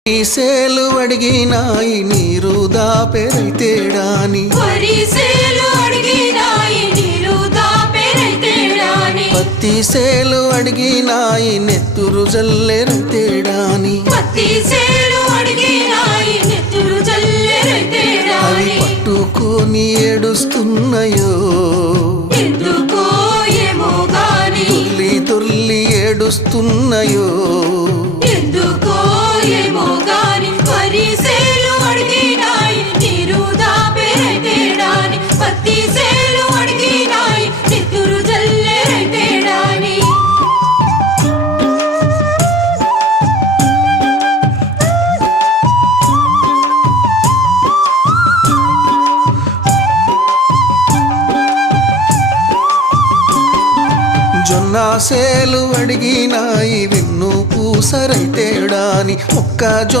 వరిసేలు అడిగినాయి నీరు దాపెరైతేడాని పత్తి సేలు అడిగినాయి నెత్తురు జల్లెరైతేడాని అవి పట్టుకొని ఏడుస్తున్నాయో తుల్లి తుల్లి ఏడుస్తున్నాయో జొన్న సేలు అడిగినాయి వెన్ను పూసరైతేడాని ఒక్క